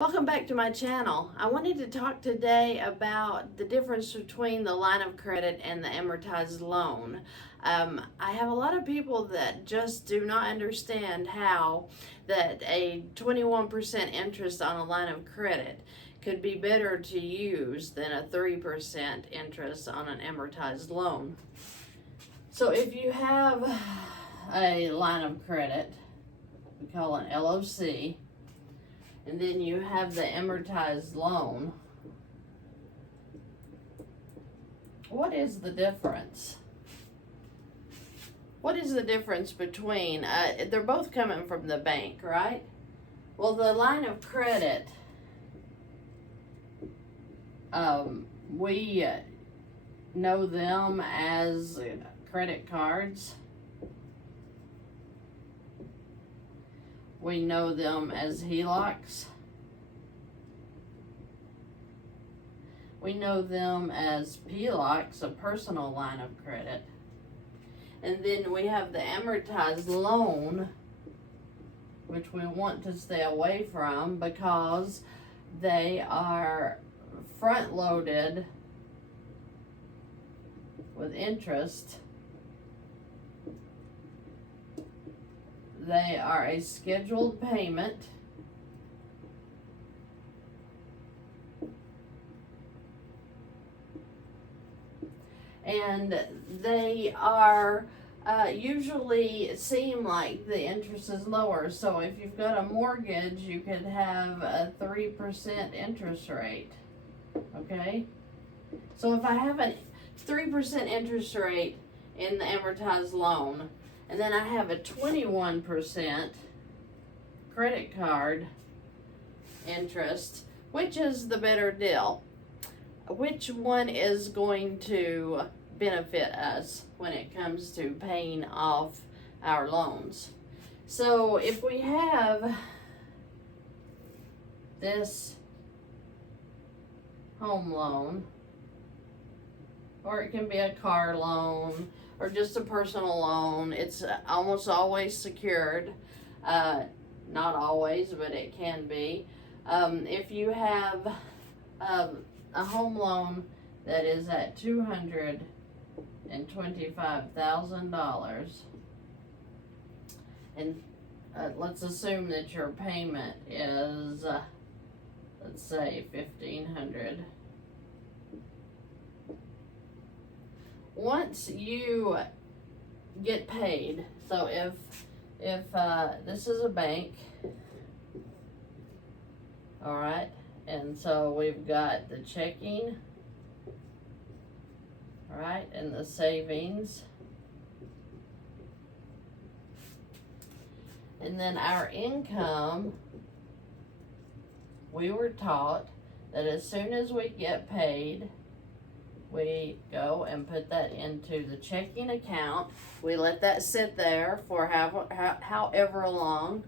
Welcome back to my channel. I wanted to talk today about the difference between the line of credit and the amortized loan. I have a lot of people that just do not understand how that a 21% interest on a line of credit could be better to use than a 3% interest on an amortized loan. So if you have a line of credit, we call it LOC, and then you have the amortized loan. What is the difference? What is the difference between, they're both coming from the bank, right? Well, the line of credit, we know them as credit cards. We know them as HELOCs. We know them as PLOCs, a personal line of credit. And then we have the amortized loan, which we want to stay away from because they are front-loaded with interest. They are a scheduled payment. And they are usually seem like the interest is lower. So if you've got a mortgage, you could have a 3% interest rate. Okay? So if I have a 3% interest rate in the amortized loan, and then I have a 21% credit card interest, which is the better deal? Which one is going to benefit us when it comes to paying off our loans? So if we have this home loan, or it can be a car loan, or just a personal loan, it's almost always secured. Not always, but it can be. If you have a home loan that is at $225,000, and let's assume that your payment is, let's say, $1,500. Once you get paid, so if this is a bank, all right, and so we've got the checking, all right, and the savings, and then our income, we were taught that as soon as we get paid, we go and put that into the checking account. We let that sit there for however long.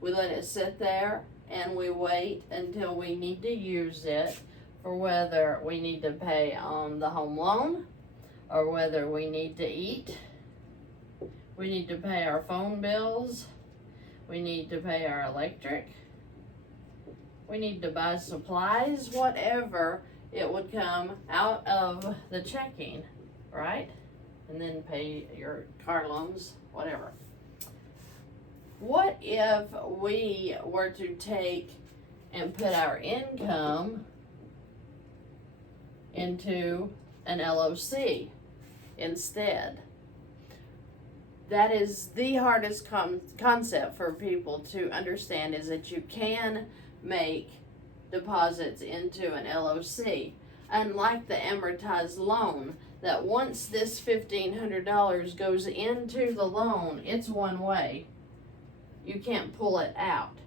We let it sit there and we wait until we need to use it for whether we need to pay on the home loan or whether we need to eat. We need to pay our phone bills. We need to pay our electric. We need to buy supplies, whatever. It would come out of the checking, right? And then pay your car loans, whatever. What if we were to take and put our income into an LOC instead? That is the hardest concept for people to understand, is that you can make deposits into an LOC, unlike the amortized loan, that once this $1,500 goes into the loan, it's one way. You can't pull it out.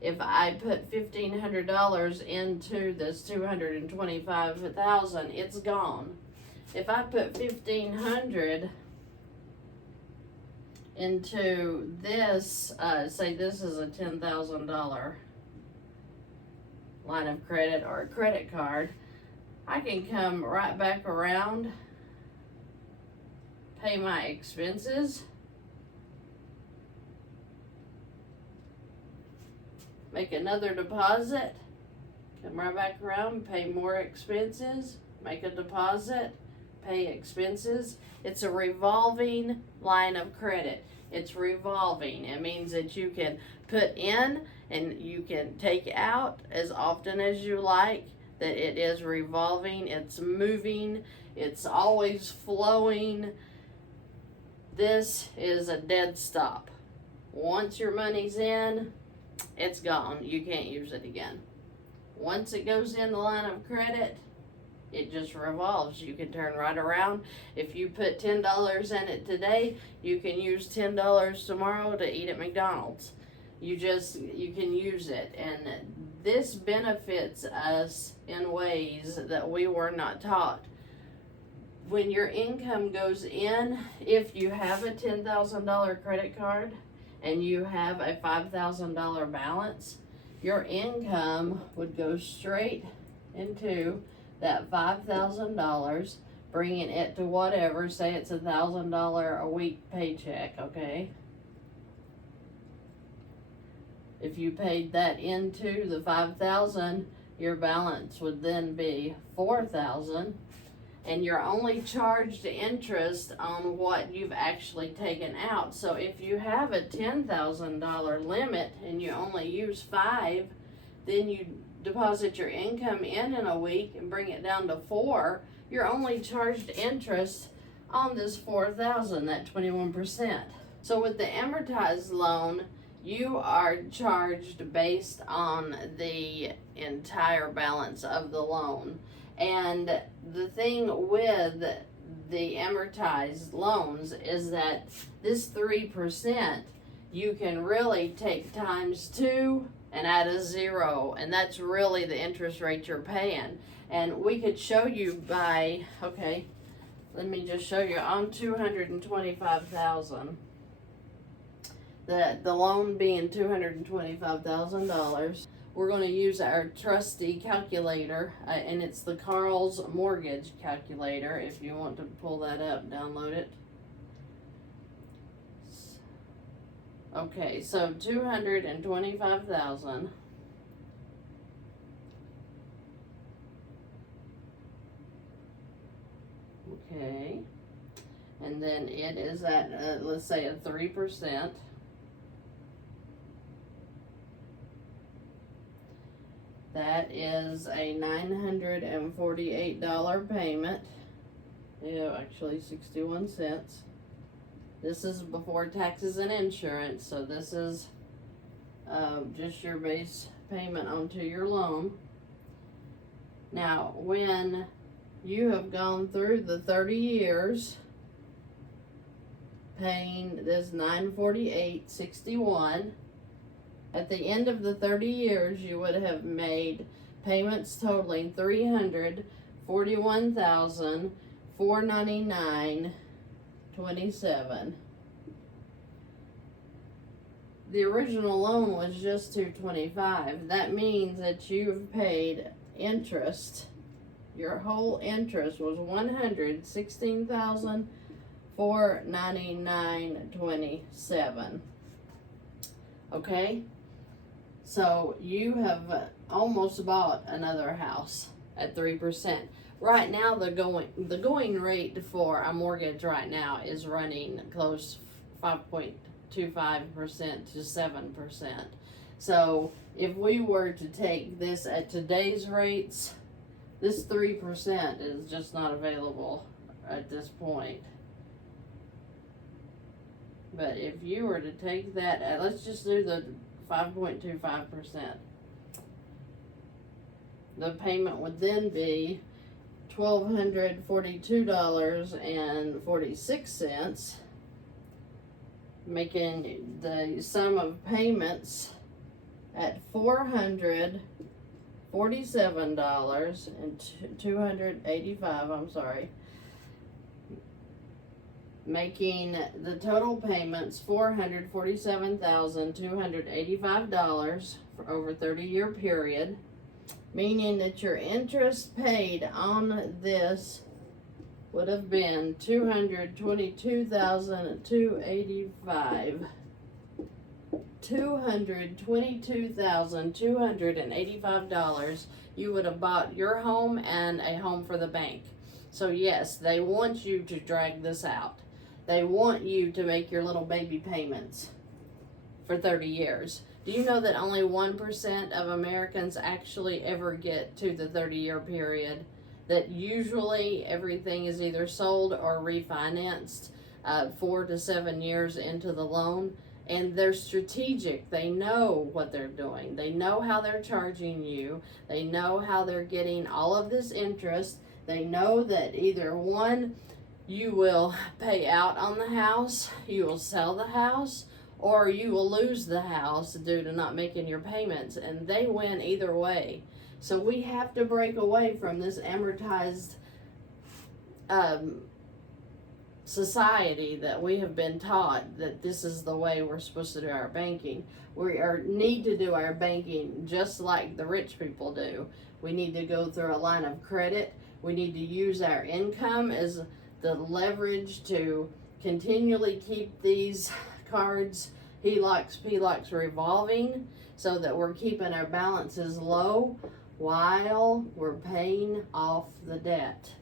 If I put $1,500 into this $225,000, it's gone. If I put $1,500 into this, say this is a $10,000 line of credit or a credit card, I can come right back around, pay my expenses, make another deposit, come right back around, pay more expenses, make a deposit, pay expenses. It's a revolving line of credit. It's revolving. It means that you can put in and you can take out as often as you like, that it is revolving, it's moving, it's always flowing. This is a dead stop. Once your money's in, it's gone. You can't use it again. Once it goes in the line of credit, it just revolves. You can turn right around. If you put $10 in it today, you can use $10 tomorrow to eat at McDonald's. You can use it, and this benefits us in ways that we were not taught. When your income goes in, if you have a $10,000 credit card and you have a $5,000 balance, your income would go straight into that $5,000, bringing it to whatever, say it's $1,000 a week paycheck, okay? If you paid that into the $5,000, your balance would then be $4,000, and you're only charged interest on what you've actually taken out. So if you have a $10,000 limit and you only use $5,000, then you deposit your income in a week and bring it down to $4,000, you're only charged interest on this $4,000, that 21%. So with the amortized loan, you are charged based on the entire balance of the loan. And the thing with the amortized loans is that this 3%, you can really take times 2 and add a 0, and that's really the interest rate you're paying. And we could show you by, okay, let me just show you on $225,000. The loan being $225,000, we're going to use our trusty calculator, and it's the Carl's Mortgage Calculator. If you want to pull that up, download it. Okay, so $225,000. Okay, and then it is at let's say a 3%. That is a $948 payment. Yeah, actually 61 cents. This is before taxes and insurance, so this is just your base payment onto your loan. Now, when you have gone through the 30 years paying this $948.61, at the end of the 30 years, you would have made payments totaling $341,499.27. The original loan was just $225,000. That means that you've paid interest. Your whole interest was $116,499.27. Okay? So you have almost bought another house at 3%. Right now, the going rate for a mortgage right now is running close 5.25% to 7%. So if we were to take this at today's rates, this 3% is just not available at this point. But if you were to take that at, let's just do the 5.25%. The payment would then be $1,242.46, making the sum of payments at $447.285, making the total payments $447,285 for over 30-year period, meaning that your interest paid on this would have been $222,285. $222,285. you would have bought your home and a home for the bank. So yes, they want you to drag this out. They want you to make your little baby payments for 30 years. Do you know that only 1% of Americans actually ever get to the 30-year period? That usually everything is either sold or refinanced 4 to 7 years into the loan. And they're strategic. They know what they're doing. They know how they're charging you. They know how they're getting all of this interest. They know that either one, you will pay out on the house, you will sell the house, or you will lose the house due to not making your payments. And they win either way. So we have to break away from this amortized society that we have been taught that this is the way we're supposed to do our banking. We need to do our banking just like the rich people do. We need to go through a line of credit. We need to use our income as the leverage to continually keep these cards, HELOCs, PLOCs revolving so that we're keeping our balances low while we're paying off the debt.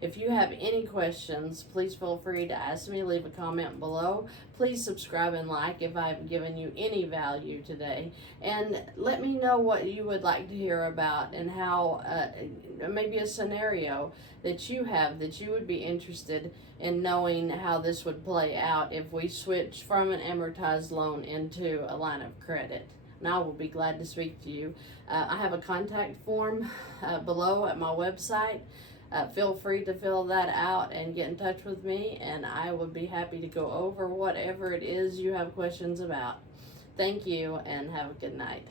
If you have any questions, please feel free to ask me, leave a comment below. Please subscribe and like if I've given you any value today. And let me know what you would like to hear about and how, maybe a scenario that you have that you would be interested in knowing how this would play out if we switch from an amortized loan into a line of credit. And I will be glad to speak to you. I have a contact form below at my website. Feel free to fill that out and get in touch with me, and I would be happy to go over whatever it is you have questions about. Thank you, and have a good night.